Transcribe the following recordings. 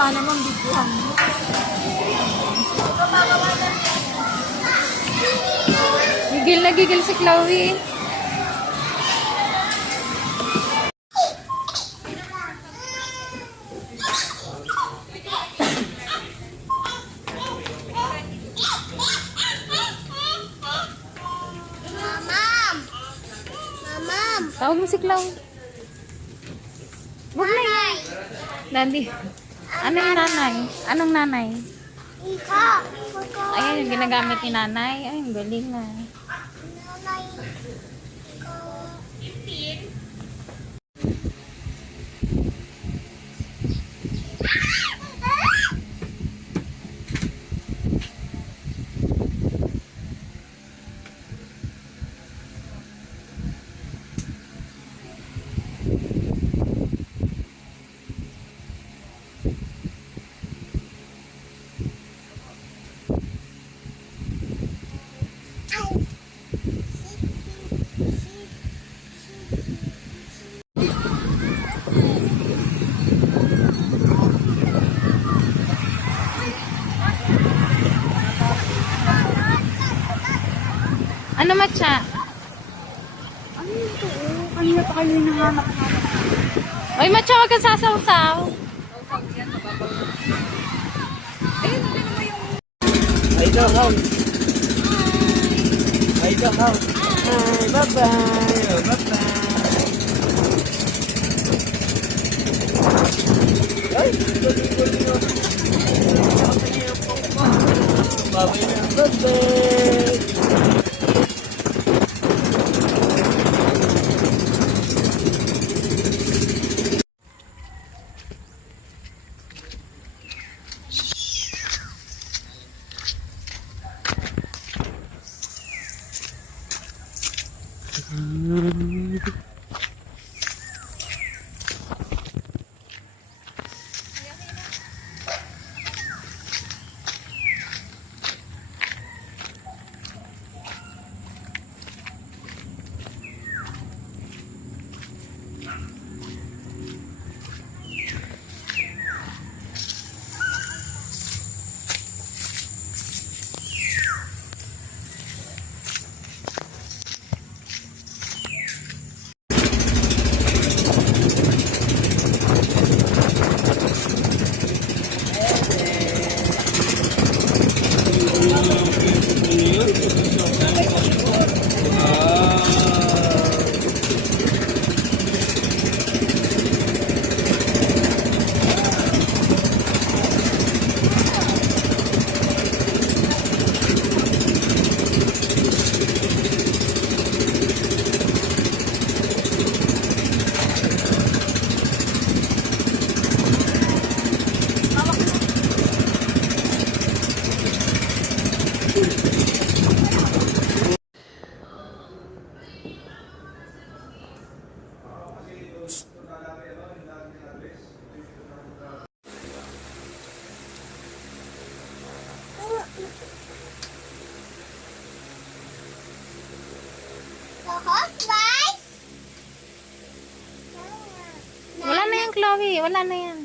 Sana naman bigyan mo. Gigil na gigil si Chloe. Mama! Tawag mo si Chloe. Huwag na yan. Daddy. Ano yung nanay? Anong nanay? Ikaw! Ayun, yung ginagamit ni nanay. Ay, ang galing na. Nanay! Ano matcha? Ano ito? Kanina pa kayo hinahanap. Oy, matcha, wag kang sasaw-saw. Ay, go home. Ay, go home. Ay, bye-bye. Oh, bye-bye. Ay, galing-galing oh. Bye-bye na. Bye-bye. Wala na yan, Chloe. Wala na yan.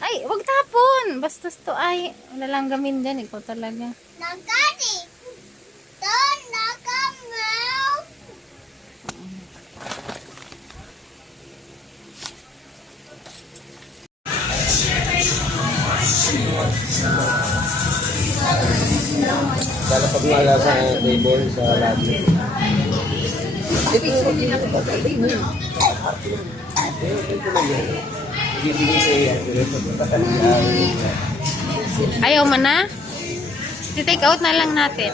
Ay, wag tapon. Bastos to ay. Wala lang gamin dyan. Ikaw talaga. Nagkati! Doon, nakamaw! Lalapag nga lang sa table sa lobby. Ayaw mo na? I-take out na lang natin.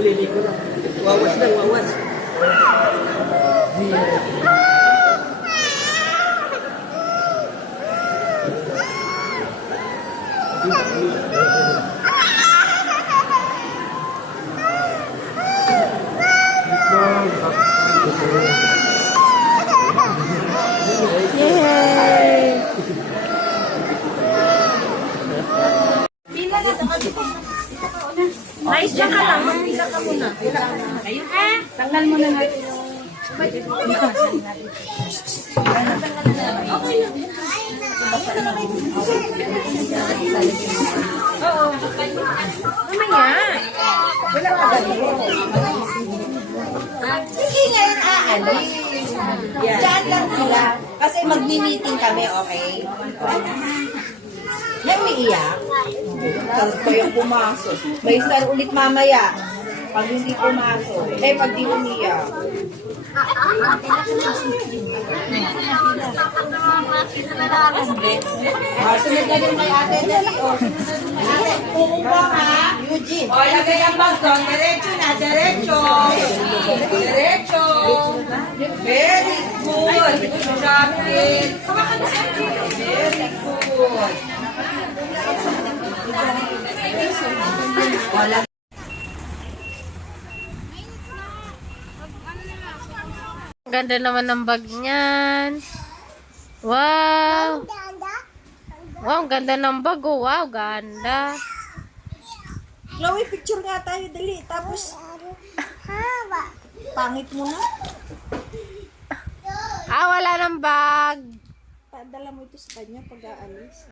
Liliko lang. Wawas lang, wawas. Yay! Nice dyan ka lang. Magpila ka muna. Ayun eh. Tanggal mo na natin yung... Oo. Mamaya. Wala ka ganito. Sige ngayon aalis. Diyan lang sila. Kasi magmi-meeting kami, okay? Yan umiiyak. Tapos ko yung pumasok. May star ulit mamaya. Pag hindi pumasok. Eh, pag di umiiyak. Sunod na din kay ate. Dali, o. Sunod na ate. Pumunta ha. Eugene. O, lagay ang bag doon. Diretso na, diretso. Diretso. Very good. Chocolate. Very good. Wala. Ganda naman ng bag niyan. Wow! Wow, ganda ng bag. Oh. Wow, ganda. Chloe, picture nga tayo, dali. Tapos, pangit mo na. Ah, wala ng bag. Padala mo ito sa kanya pag aalis.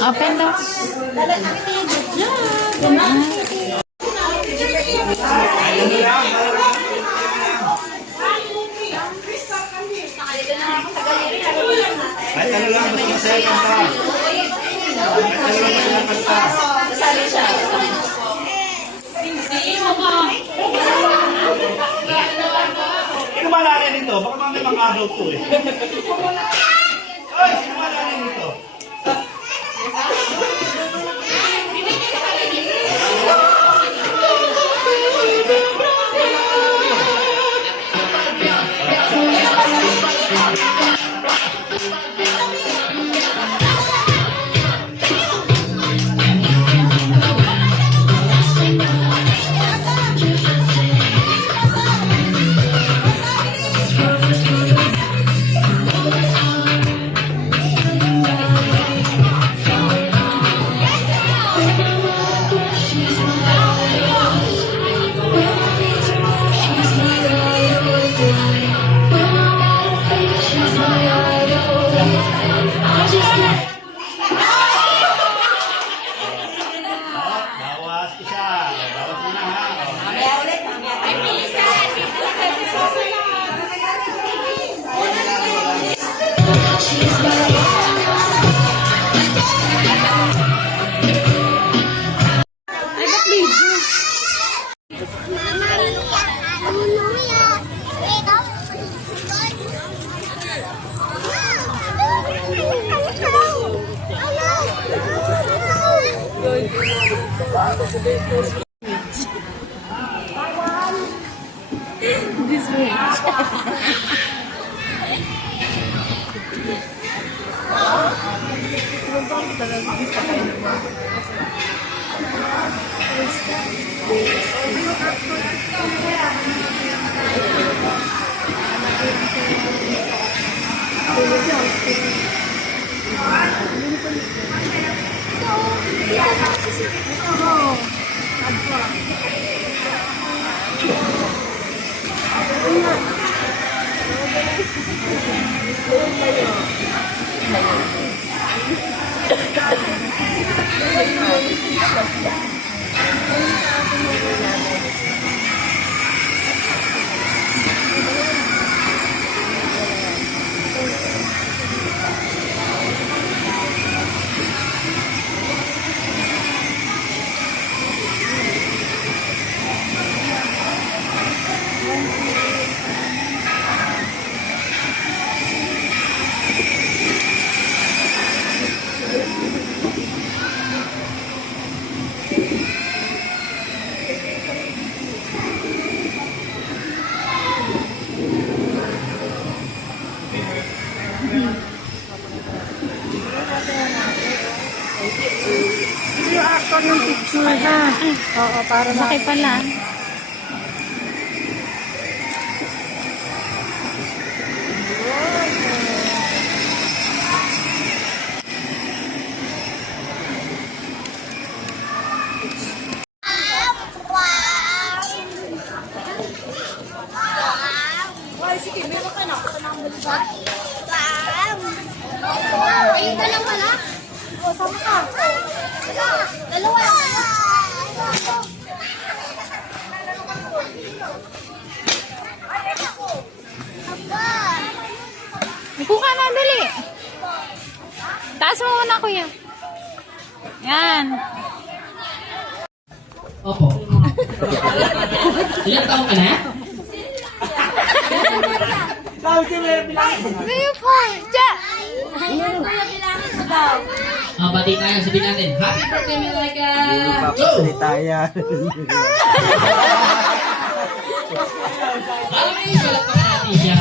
Open daw. Dala, nakita yung good job. limang araw to eh. Ay, sino malalim ito? Bawas isa. Bawas muna ha. Mamaya ulit, mamaya. Ay, bilisan! Oo, para na. Bakit pala? Ay, dalawa na? O, sama ka. Dalawa. Upo ka na, dali. Taas mo muna, kuya. Yan. Opo. Ilang taon ka na? Ngayon po. Diyan. Bati tayo, sabihin natin, Happy birthday, Malaika! Go! Tayan. Alam mo yung salat pa natin siya.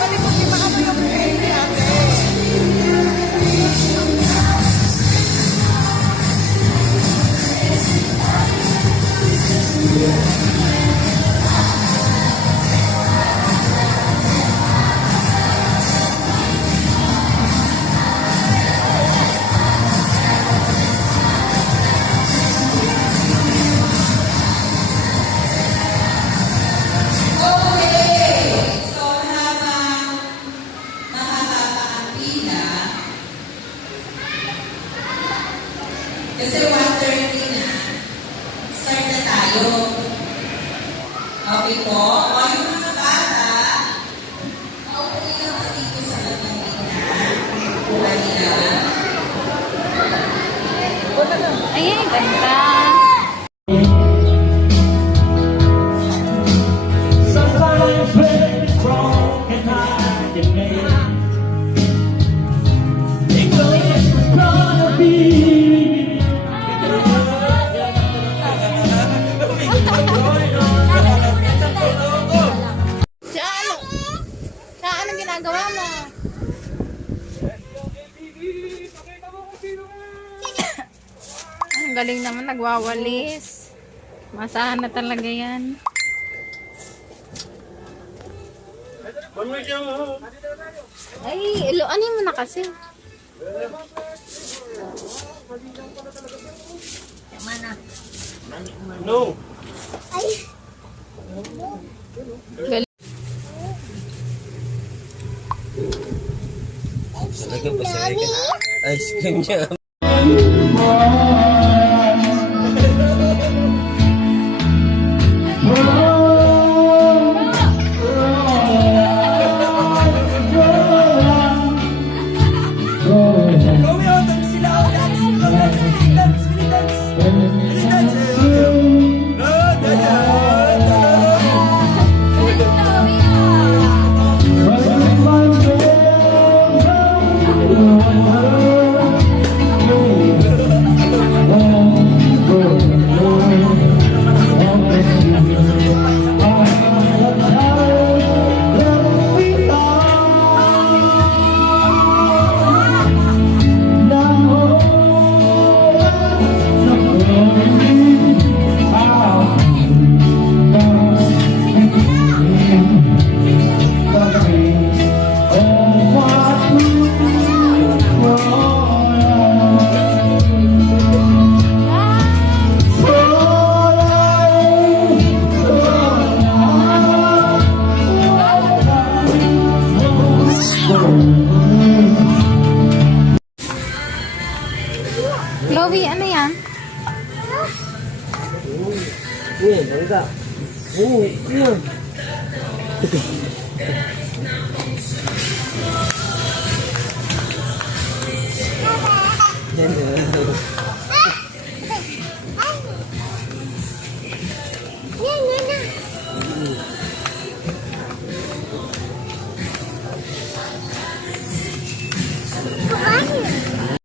Pagkalikot ni Makaman Okay po? O, yung mga bata, pauwi lang ka dito sa kulay nila. Ay, ganda. Sometimes when it's wrong and hard to make, it's always gonna be. Siya, anong ginagawa mo? Ang galing naman, nagwawalis. Masahan na talaga yan. Ay, iluanin mo na kasi. No. Galing. Talagang pasaya ka. Ice cream niya. Chloe, ano yan? Yan, hangga. Oo, yan. Yan,